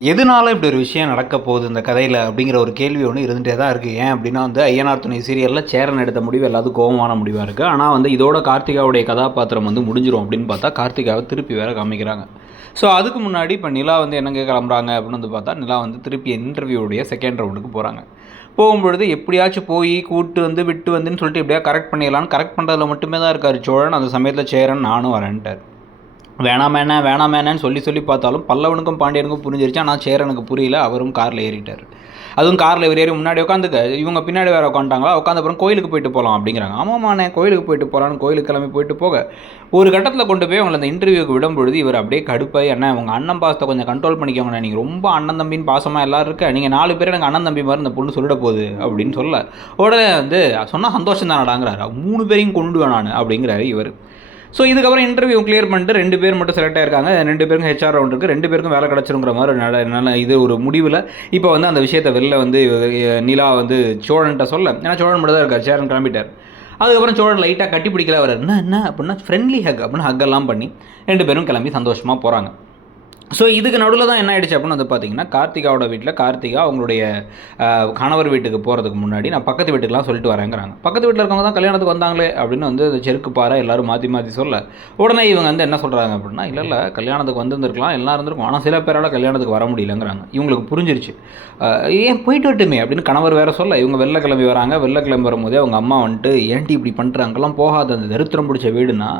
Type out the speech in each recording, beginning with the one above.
எதனால இப்படி ஒரு விஷயம் நடக்க போகுது இந்த கதையில் அப்படிங்கிற ஒரு கேள்வி ஒன்று இருந்துகிட்டே தான் இருக்குது ஏன் அப்படின்னா வந்து ஐயனார் துணை சீரியலில் சேரன் எடுத்த முடிவு எல்லாத்துக்கும் கோபமான முடிவாக இருக்குது ஆனால் வந்து இதோட கார்த்திகாவுடைய கதாபாத்திரம் வந்து முடிஞ்சிரும் அப்படின்னு பார்த்தா கார்த்திகாவை திருப்பி வேற காமிக்கிறாங்க. ஸோ அதுக்கு முன்னாடி இப்போ நிலா வந்து என்னங்க கிளம்புறாங்க அப்படின்னு வந்து பார்த்தா நிலா வந்து திருப்பி இன்டர்வியூடைய செகண்ட் ரவுண்டுக்கு போகிறாங்க போகும்பொழுது எப்படியாச்சும் போய் கூட்டு வந்து விட்டு வந்துன்னு சொல்லிட்டு எப்படியா கரெக்ட் பண்ணிடலான்னு கரெக்ட் பண்ணுறதுல மட்டுமே தான் இருக்கார் சோழன். அந்த சமயத்தில் சேரன் நானும் வரேன்ட்டார். வேணாமேண்ணே வேணாமேண்ணேன்னு சொல்லி சொல்லி பார்த்தாலும் பல்லவனுக்கும் பாண்டியனுக்கும் புரிஞ்சிருச்சு. ஆனால் சேரனுக்கு புரியல. அவரும் காரில் ஏறிட்டார். அதுவும் காரில் இவர் ஏறி முன்னாடி உட்காந்துக்க இவங்க பின்னாடி வேறு உட்காந்துட்டாங்களா? உட்காந்த அப்புறம் கோயிலுக்கு போயிட்டு போகலாம் அப்படிங்கிறாங்க. ஆமாம்மாண்ணே கோயிலுக்கு போயிட்டு போகலான்னு கோயிலுக்கு கிளம்பி போயிட்டு போக. ஒரு கட்டத்தில் கொண்டு போய் அவங்களை அந்த இன்டர்வியூக்கு விடும்பொழுது இவர் அப்படியே கடுப்பாய் அண்ணா உங்கள் அண்ணன் பாசத்தை கொஞ்சம் கண்ட்ரோல் பண்ணிக்கோங்கண்ணே. நீங்கள் ரொம்ப அண்ணன் தம்பின்னு பாசமாக எல்லோரும் இருக்க. நீங்கள் நாலு பேர் எனக்கு அண்ணன் தம்பி மாதிரி இந்த பொண்ணு சொல்லிட போகுது அப்படின்னு சொல்ல. உடனே வந்து சொன்னால் சந்தோஷம் தானடாங்கிறாரு. மூணு பேரையும் கொண்டு வேணான்னு அப்படிங்கிறாரு இவர். ஸோ இதுக்கப்புறம் இன்டர்வியூ கிளியர் பண்ணிட்டு ரெண்டு பேர் மட்டும் செலக்ட் ஆயிருக்காங்க. ரெண்டு பேருக்கும் ஹெச்ஆர் ரவுண்ட் இருக்குது ரெண்டு பேருக்கும் வேலை கிடச்சிருங்கிற மாதிரி நல்ல இது ஒரு முடிவில். இப்போ வந்து அந்த விஷயத்தை வெளில வந்து நிலா வந்து சோழன்ட்ட சொல்ல. ஏன்னா சோழன் மட்டும் தான் இருக்கார். சேரன் கிளம்பிட்டார். அதுக்கப்புறம் சோழன் லைட்டாக கட்டி பிடிக்கல வர்றாரு என்ன என்ன? அப்படின்னா ஃப்ரெண்ட்லி ஹக் அப்படின்னு ஹக்கெல்லாம் எல்லாம் பண்ணி ரெண்டு பேரும் கிளம்பி சந்தோஷமாக போகிறாங்க ஸோ இதுக்கு நடுவில் தான் என்ன ஆயிடுச்சு அப்படின்னு வந்து பார்த்தீங்கன்னா கார்த்திகாவோட வீட்டில் கார்த்திகா அவங்களுடைய கணவர் வீட்டுக்கு போகிறதுக்கு முன்னாடி நான் பக்கத்து வீட்டுக்குலாம் சொல்லிட்டு வரேங்கிறாங்க. பக்கத்து வீட்டில் இருக்கவங்க தான் கல்யாணத்துக்கு வந்தாங்களே அப்படின்னு வந்து அந்த செருக்கு பாறை எல்லோரும் மாற்றி மாற்றி சொல்ல உடனே இவங்க வந்து என்ன சொல்கிறாங்க அப்படின்னா இல்லை இல்லை கல்யாணத்துக்கு வந்திருந்துருக்கலாம் எல்லாம் இருந்திருக்கும். ஆனால் சில பேரால் கல்யாணத்துக்கு வர முடியலங்கிறாங்க. இவங்களுக்கு புரிஞ்சிருச்சு. ஏன் போயிட்டு வரட்டுமே அப்படின்னு கணவர் வேற சொல்ல இவங்க வெள்ளை கிளம்பி வராங்க. வெள்ளை கிளம்பி வரும்போதே அவங்க அம்மா வந்துட்டு ஏன்டி இப்படி பண்ணுறாங்கலாம் அங்கெல்லாம் போகாத. அந்த தரித்திரம் பிடிச்ச வீடுனா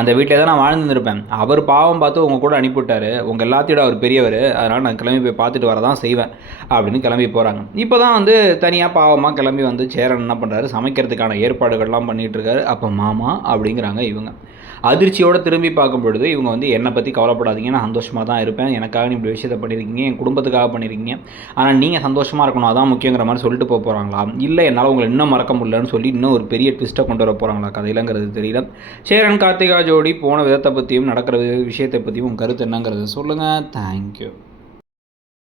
அந்த வீட்டில் தான் நான் வாழ்ந்துருப்பேன் அவர் பாவம் பார்த்து உங்கள் கூட அனுப்பிவிட்டாரு. உங்கள் எல்லாத்தையோட அவர் பெரியவர். அதனால் நான் கிளம்பி போய் பார்த்துட்டு வரதான் செய்வேன் அப்படின்னு கிளம்பி போகிறாங்க இப்போ தான் வந்து தனியாக பாவமாக கிளம்பி வந்து சேரன் என்ன பண்ணுறாரு சமைக்கிறதுக்கான ஏற்பாடுகள்லாம் பண்ணிகிட்ருக்காரு அப்போ மாமா அப்படிங்கிறாங்க இவங்க. அதிர்ச்சியோடு திரும்பி பார்க்கும் பொழுது இவங்க வந்து என்னை பற்றி கவலைப்படாதீங்க. நான் சந்தோஷமாக தான் இருப்பேன். எனக்காக நீ இப்படி விஷயத்தை பண்ணியிருக்கீங்க. என் குடும்பத்துக்காக பண்ணியிருக்கீங்க. ஆனால் நீங்கள் சந்தோஷமாக இருக்கணும். அதான் முக்கியங்கிற மாதிரி சொல்லிட்டு போக போகிறாங்களா இல்லை என்னால் உங்களை இன்னும் மறக்க முடியலன்னு சொல்லி இன்னும் ஒரு பெரிய ட்விஸ்ட்டை கொண்டு வர போகிறாங்களா கதையிலங்கிறது தெரியல. சேரன் கார்த்திகா ஜோடி போன விதத்தை பற்றியும் நடக்கிற விஷயத்தை பற்றியும் உங்கள் கருத்து என்னங்கிறது சொல்லுங்கள் థ్యాంక్ యూ